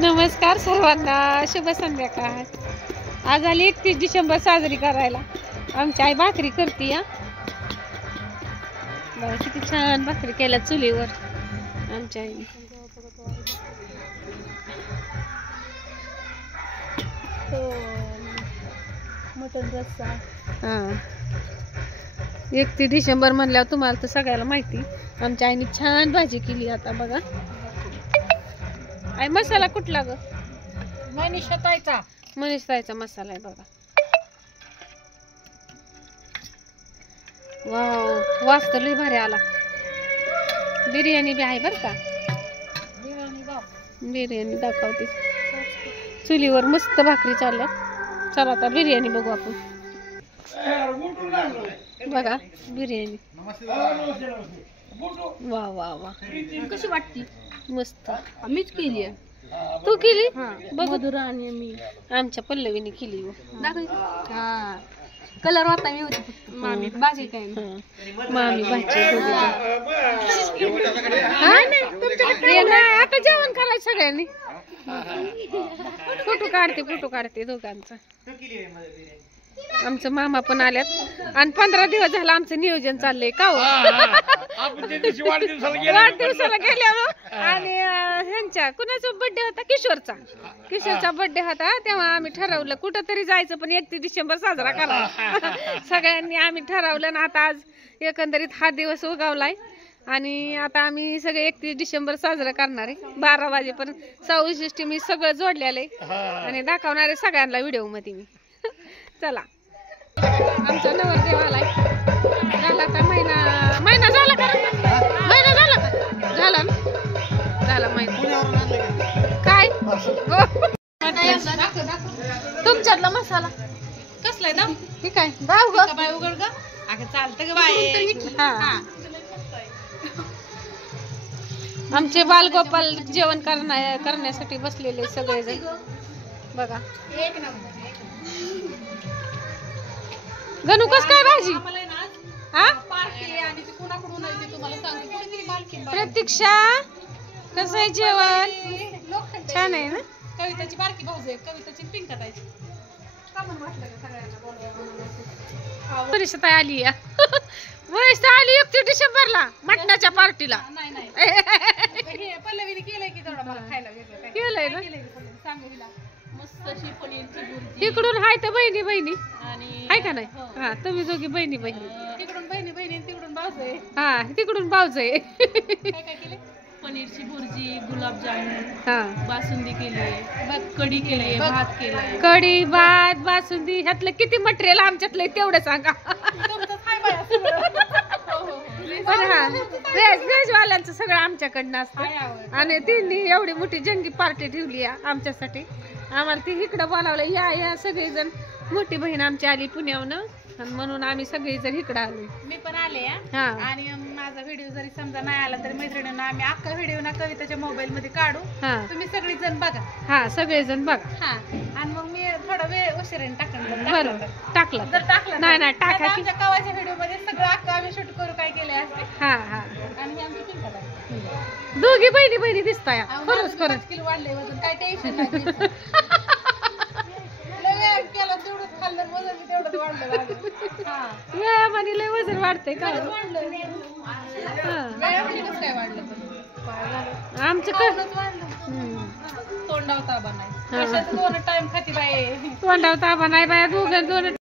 नमस्कार सर्वांना, शुभ संध्याकाळ. आज आली 31 डिसेंबर साजरी करायला. आमची आई भाकरी करते. बघा किती छान भाकरी केल्या चुलीवर आमच्या आईने. मटन रस्सा. 31 डिसेंबर म्हणल्यावर तुम्हाला तर सगळ्याला माहिती, आमच्या आईने छान भाजी केली. आता बघा आई, मसाला कुठला ग? मनीषताईचा मसाला आहे बघा. वाव, वास तर लई भारी आला. बिर्याणी बी आहे बर का. बिर्याणी दाखवते. चुलीवर मस्त भाकरी चालल्या. चला आता बिर्याणी बघू आपण. बघा बिर्याणी. वा वा वा, कशी वाटती? मस्त. मीच केली आहे. तू केली? बघ, मधुरा आणि मी. आमच्या पल्लवीने केली. हा, कलर होता मी होती. मामी भाजी काय मामी भाजी. आता जेवण करायचं सगळ्यांनी. फोटो काढते दोघांचा. आमचं मामा पण आल्यात आणि 15 दिवस झालं आमचं नियोजन चाललंय का हो. वाढदिवसाला गेल्यावर आणि ह्यांच्या कुणाचा बर्थडे होता, किशोरचा बर्थडे होता, तेव्हा आम्ही ठरवलं कुठंतरी जायचं, पण 31 डिसेंबर साजरा करायला. सगळ्यांनी आम्ही ठरवलं ना. आता आज एकंदरीत हा दिवस उगावलाय आणि आता आम्ही सगळे 31 डिसेंबर साजरा करणार आहे. 12 वाजेपर्यंत 64 मी सगळं जोडलेलं आहे आणि दाखवणार आहे सगळ्यांना व्हिडिओ मध्ये मी. चला, आमचा नवरदेव आलाय. झाला आता महिना झाला का? महिना झाला का? झाला महिना. काय तुमच्यातला मसाला कसलाय ना? हे काय भाऊ ग? बाय उघड ग. अगं चालतं ग बाय. हा, आमचे बालगोपाल जेवण करण्यासाठी बसलेले सगळेजण बघा. गणू कस काय भाजी? प्रतीक्षा कसं आहे जेवण? छान आहे ना. कविताची बारकी भाऊज आहे, कविताची पिंकाताईची. परिषद आली या. आली 31 डिसेंबरला मटणाच्या पार्टीला. पल्लवीने केलंय की थोडं मला खायला केलंय ना. सांगू हिला मस्त अशी पनीरची भुर्जी. इकडून हाय तर बहिणी आणि हाय का नाही? हा, तुम्ही दोघी बहिणी. तिकडून बहिणी तिकडून भाऊज आहे. हा, तिकडून भाऊज आहे. काय केले? पनीरची भुर्जी, गुलाबजामुन, हा, बासुंदी केली, कढी केली, भात केलाय. कढी, भात, बासुंदी, ह्यातलं किती मटेरियल आमच्यातलं तेवढं सांगा. पण हा, व्हेज वाल्यांचं सगळं आमच्याकडनं असतं आणि त्यांनी एवढी मोठी जंगी पार्टी ठेवली आमच्यासाठी. आम्हाला ती इकडं बोलावलं. या सगळेजण. मोठी बहीण आमची आली पुण्यावरून आणि म्हणून आम्ही सगळेजण इकडं आलो. मी पण आले. हा, आणि माझा व्हिडिओ जरी समजा नाही आला तरी मैत्रिणींना आम्ही अख्खा व्हिडिओ ना कविताच्या मोबाईल मध्ये काढू. हा, तुम्ही सगळी जण बघा. हा, सगळेजण बघा. हा, आणि मग मी थोडा वेळ उशिराने टाकणार. बरं, टाकलं जर टाकलं नाही टाका की. आमच्या कवाच्या व्हिडिओ मध्ये सगळं अख्खा आम्ही शूट करू काय केले असते. हा, आणि हे आमची पिंकाताई. दोघी बहिणी दिसताय. खरंच 5 किलो वाढलंय वजन. काय टेन्शन नाही. केलं तेवढंच खाल्लं, वजन तेवढंच वाढलं. व्यायामाने लय वजन वाढतंय का? काय वाढलं? आमचं तोंडावर ताबा नाही. 2 टाइम खाती बाय. तोंडावर ताबा नाही बाया. दोन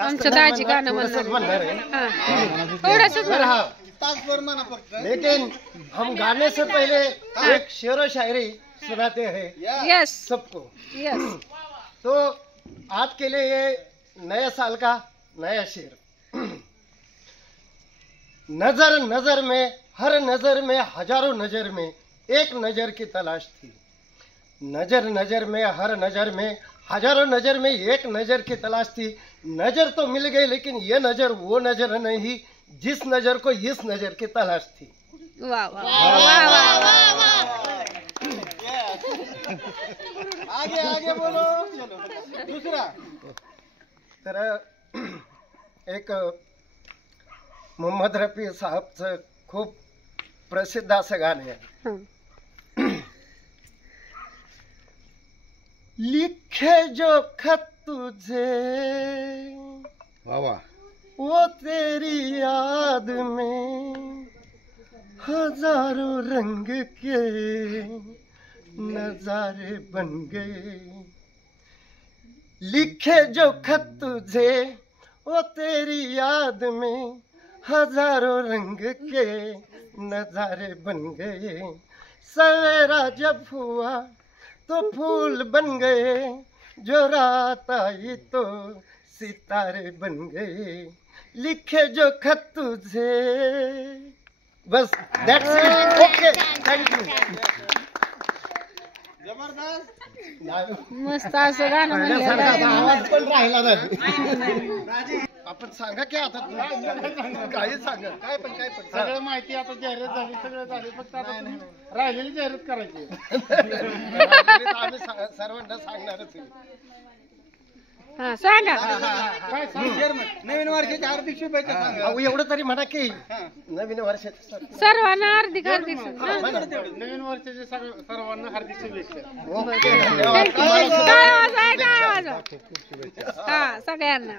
आमचं दाजी गाणं म्हणणार थोडस लेकिन हम गाने से पहले एक शेर व शायरी सुनाते हैं यस सबको। यस तो आज के लिए ये नए साल का नया शेर। नजर नजर में, हर नजर में, हजारों नजर में एक नजर की तलाश थी। नजर नजर में, हर नजर में, हजारों नजर में एक नजर की तलाश थी। नजर तो मिल गई लेकिन ये नजर वो नजर नहीं जिस नजर को इस नजर की तलाश थी। वाह वाह वाह वाह वाह आगे आगे बोलो। चलो दूसरा तर एक मोहम्मद रफी साहबचं खूप प्रसिद्ध असं गाणं आहे। लिखे जो खत तुझे वो तेरी याद में हजारों रंग के नजारे बन गए। लिखे जो खत तुझे वो तेरी याद में हजारों रंग के नजारे बन गए। सवेरा जब हुआ तो फूल बन गए, जो रात आई तो सितारे बन गए। लिखे जो खत तुझे। बस that's it. Okay thank you. जबरदस्त मस्त असं गाणं म्हणलं आवाज पण राहिला नाही। आपण सांगा की आता काही सांगा काय पण सगळं माहिती आता जाहिरात झाली, सगळं झाली, फक्त आता राहिलेली जाहिरात करायची। आम्ही सर्वांना सांगणारच आहे। हा सांगा काय नवीन वर्षाच्या हार्दिक शुभेच्छा। एवढं तरी म्हणा की नवीन वर्षाच्या सर्वांना हार्दिक हार्दिक नवीन वर्षाचे सर्वांना हार्दिक शुभेच्छा। ओके धन्यवाद। टाळ्या वाजवा, टाळ्या वाजवा. हा सगळ्यांना